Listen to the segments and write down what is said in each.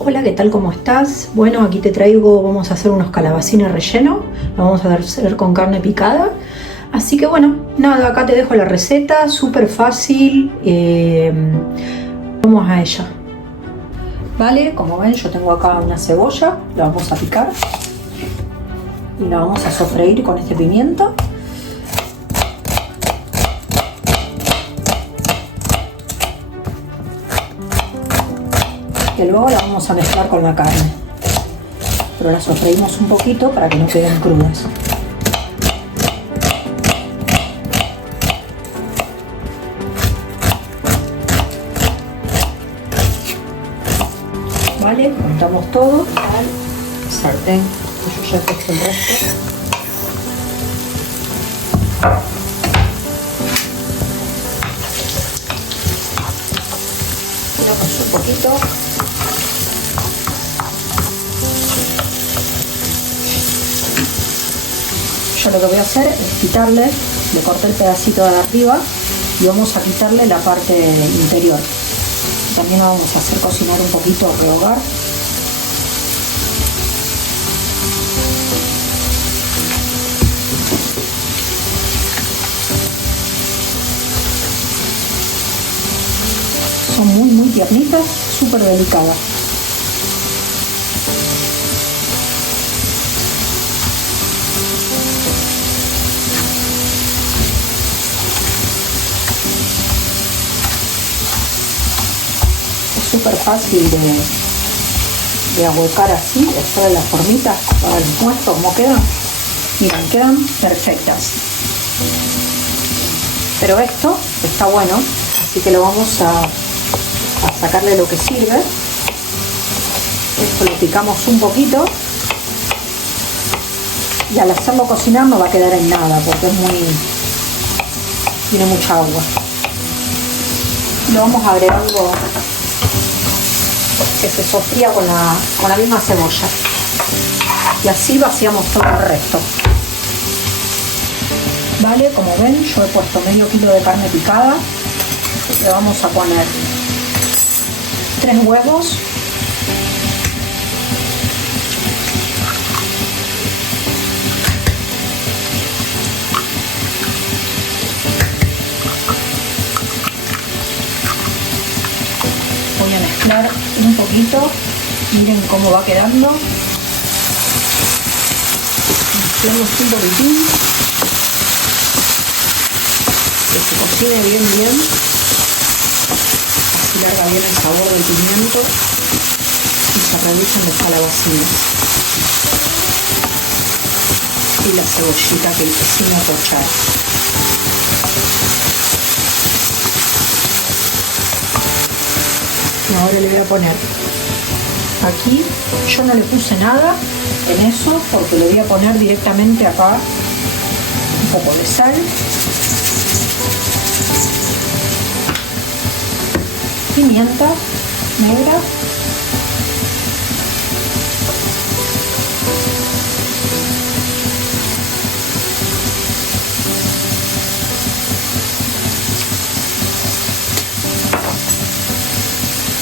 Hola, ¿qué tal? ¿Cómo estás? Bueno, aquí te traigo, vamos a hacer unos calabacines rellenos, lo vamos a hacer con carne picada. Así que bueno, nada, acá te dejo la receta, súper fácil, vamos a ella. Vale, como ven yo tengo acá una cebolla, la vamos a picar y la vamos a sofreír con este pimiento. Que luego la vamos a mezclar con la carne, pero la sofreímos un poquito para que no queden crudas. Vale, juntamos todo al sartén, yo ya he puesto el resto. Tiramos un poquito. Yo lo que voy a hacer es quitarle, le corté el pedacito de arriba y vamos a quitarle la parte interior. También lo vamos a hacer cocinar un poquito, rehogar. Son muy tiernitas, súper delicadas. Súper fácil de ahuecar así, hacer las formitas para el muestro como quedan. Miren, quedan perfectas. Pero esto está bueno, así que lo vamos a sacarle lo que sirve. Esto lo picamos un poquito y al hacerlo cocinar no va a quedar en nada porque tiene mucha agua. Lo vamos agregando que se sofría con la misma cebolla y así vaciamos todo el resto. Vale, como ven yo he puesto medio kilo de carne picada, le vamos a poner 3 huevos, voy a mezclar un poquito, miren cómo va quedando, mezclamos un poquitín, que se cocine bien, así larga bien el sabor del pimiento y se reducen los calabacines y la cebollita que sin apochar. Y ahora le voy a poner aquí, yo no le puse nada en eso porque le voy a poner directamente acá un poco de sal, pimienta negra,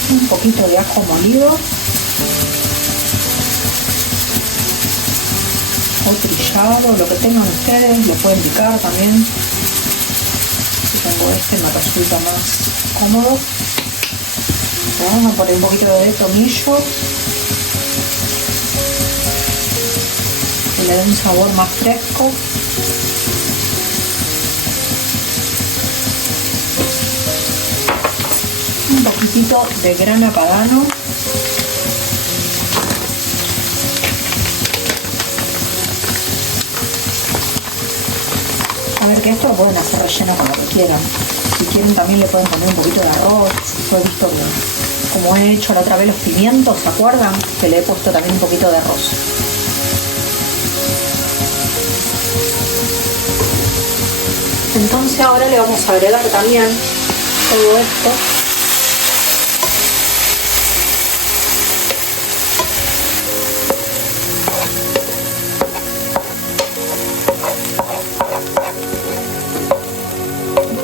un poquito de ajo molido o trillado, lo que tengan ustedes, lo pueden picar también. Si tengo me resulta más cómodo. Le vamos a poner un poquito de tomillo que le dé un sabor más fresco. Un poquitito de grana padano. A ver, que esto lo pueden hacer relleno con lo que quieran. Si quieren también le pueden poner un poquito de arroz. Yo he visto que, como he hecho la otra vez los pimientos, ¿se acuerdan? Que le he puesto también un poquito de arroz. Entonces ahora le vamos a agregar también todo esto.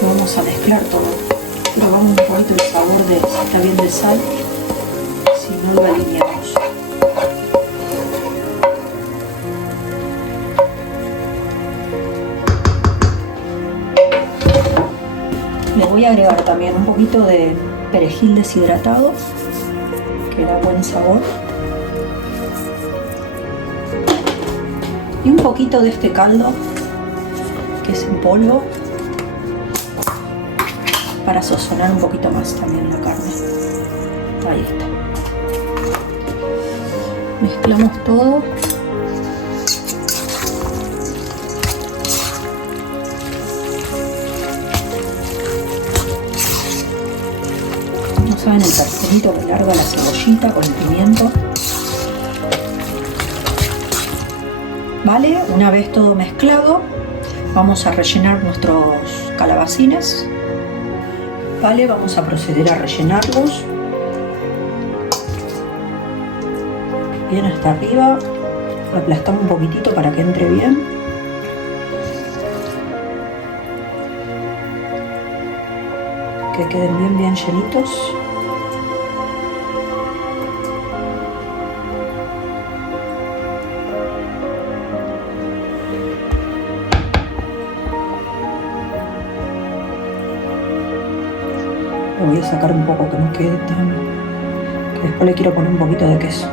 Vamos a mezclar todo. Probamos un poquito el sabor de si está bien de sal. Si no, muy alineados. Le voy a agregar también un poquito de perejil deshidratado, que da buen sabor. Y un poquito de este caldo, que es en polvo, para sazonar un poquito más también la carne. Ahí está. Mezclamos todo. No saben el pastelito que larga la cebollita con el pimiento. Vale, una vez todo mezclado, vamos a rellenar nuestros calabacines. Vale, vamos a proceder a rellenarlos bien hasta arriba. Aplastamos un poquitito para que entre bien. Que queden bien llenitos. Le voy a sacar un poco que no quede tan... que después le quiero poner un poquito de queso.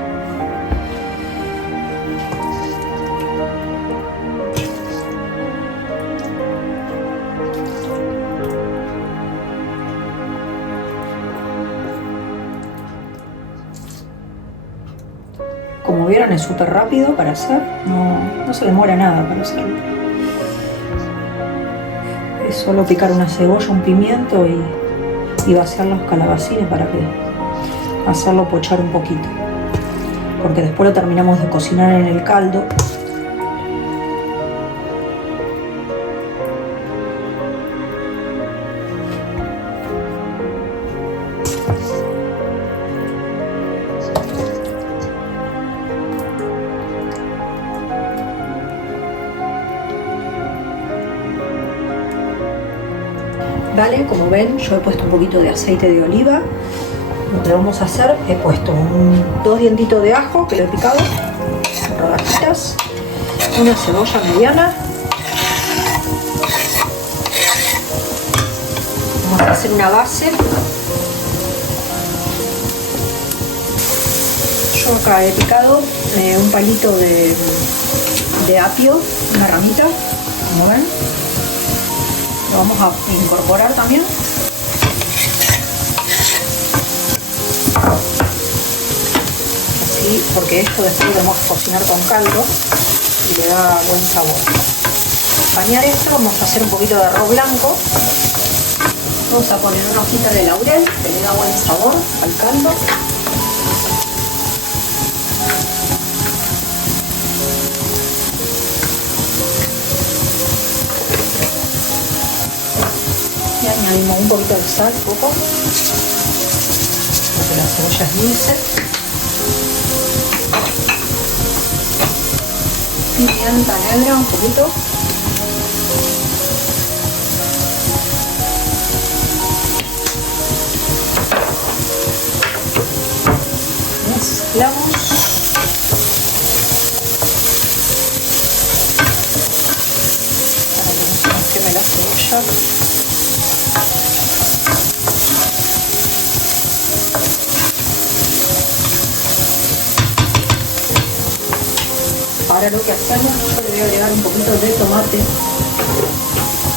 Como vieron, es súper rápido para hacer, no se demora nada para hacerlo. Es solo picar una cebolla, un pimiento y vaciar los calabacines para que hacerlo pochar un poquito, porque después lo terminamos de cocinar en el caldo. Vale, como ven, yo he puesto un poquito de aceite de oliva. Lo que vamos a hacer, he puesto 2 dientitos de ajo que lo he picado en rodajitas, una cebolla mediana. Vamos a hacer una base. Yo acá he picado un palito de apio, una ramita, como ven. Lo vamos a incorporar también. Así, porque esto después lo vamos a cocinar con caldo y le da buen sabor. Para bañar esto vamos a hacer un poquito de arroz blanco. Vamos a poner una hojita de laurel que le da buen sabor al caldo. Añadimos un poquito de sal, poco, porque la cebolla es dulce. Pimienta negra, un poquito. Mezclamos. Para que no se nos queme la cebolla. Ahora lo que hacemos, yo le voy a agregar un poquito de tomate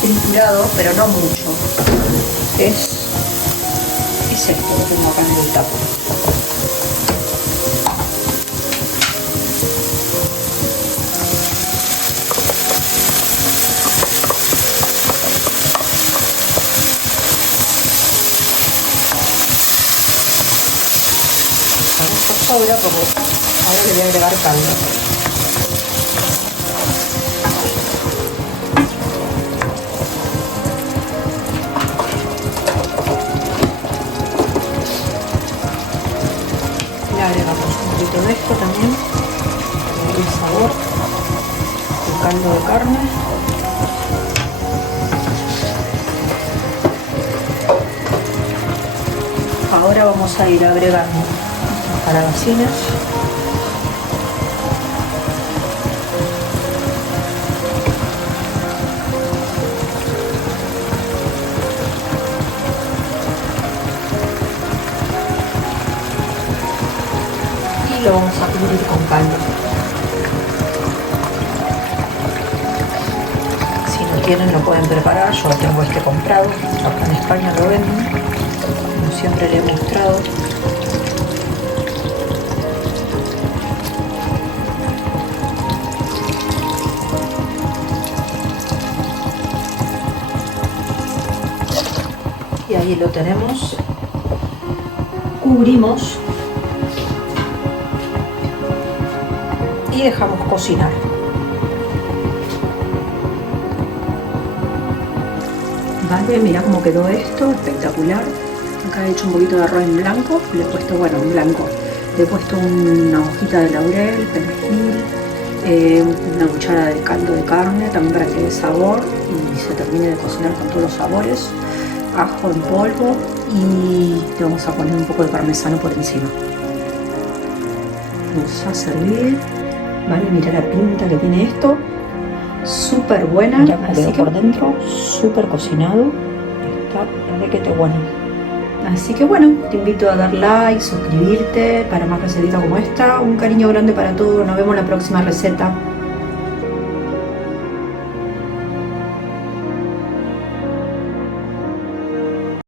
triturado, pero no mucho. Es esto que tengo acá en el tapo. Esto sobra porque ahora le voy a agregar caldo. Agregamos un poquito de esto también para el sabor del caldo de carne. Ahora vamos a ir agregando las calabacines. Y lo vamos a cubrir con caldo. Si no tienen, lo pueden preparar. Yo tengo este comprado, acá en España lo venden, como siempre le he mostrado. Y ahí lo tenemos. Cubrimos y dejamos cocinar. Vale, mira cómo quedó esto, espectacular. Acá he hecho un poquito de arroz en blanco, le he puesto, bueno, en blanco, le he puesto una hojita de laurel, perejil, una cuchara de caldo de carne, también para que le dé sabor y se termine de cocinar con todos los sabores, ajo en polvo y le vamos a poner un poco de parmesano por encima. Vamos a servir. Vale, mira la pinta que tiene esto, súper buena. Mira cómo quedó por dentro, súper cocinado, está requete bueno. Así que bueno, te invito a dar like, suscribirte para más recetitas como esta. Un cariño grande para todos, nos vemos en la próxima receta.